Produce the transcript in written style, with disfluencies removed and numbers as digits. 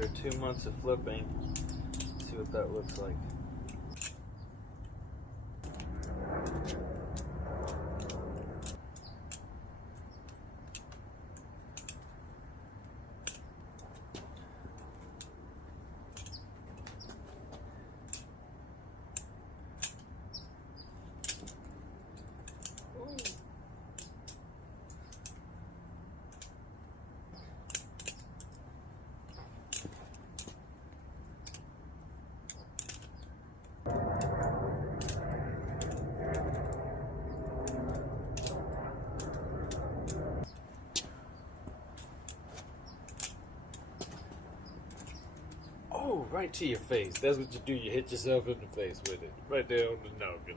after 2 months of flipping. See what that looks like. Oh, right to your face. That's what you do. You hit yourself in the face with it. Right there on the noggin.